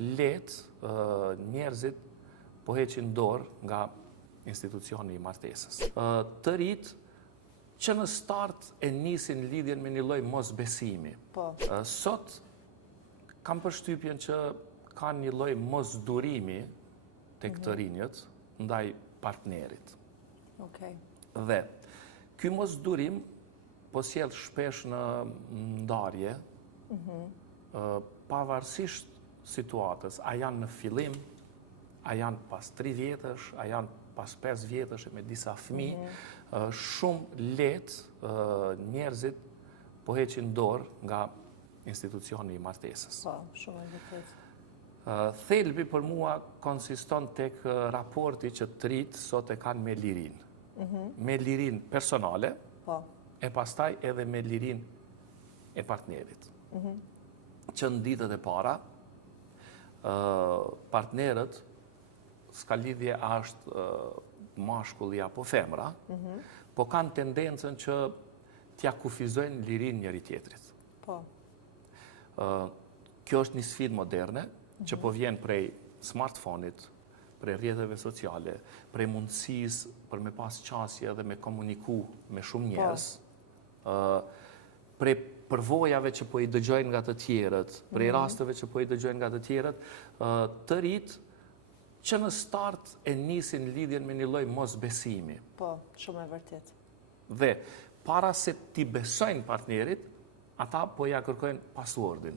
lehtë njerëzit po heqin dorë nga institucioni i martesës. Të rit që në start e nisin lidhjen me një lloj mosbesimi. Sot kam përshtypjen që ka një lloj mosdurimi tek të rinjët ndaj partnerit. Dhe ky mosdurim po sjell shpesh në ndarje, pavarësisht situatës, a janë në fillim, a janë pas 3 vjetësh, a janë pas 5 vjetësh me disa fëmijë, shumë lehtë njerëzit po heqin dorë nga institucioni i martesës. Po, shumë e vërtetë. Thelbi për mua konsiston tek raporti që të rit sot e kanë me lirinë. Me lirinë personale, e pastaj edhe me lirinë e partnerit. Që në ditët e para, partnerët, s'ka lidhje a është mashkulli apo femra, po kanë tendencën që t'ja kufizojnë lirinë njëri tjetrit. Kjo është një sfidë moderne, që po vjen prej smartphone-it, prej rrjeteve sociale, prej mundësisë për me pas qasje dhe me komuniku me shumë njerëz, prej përvojave që po i dëgjojnë nga të tjerët, prej rasteve që po i dëgjojnë nga të tjerët, të rit që në start e nisin lidhjen me një lloj mosbesimi. Po, shumë e vërtetë. Dhe para se t'i besojnë partnerit, ata po ja kërkojnë passwordin.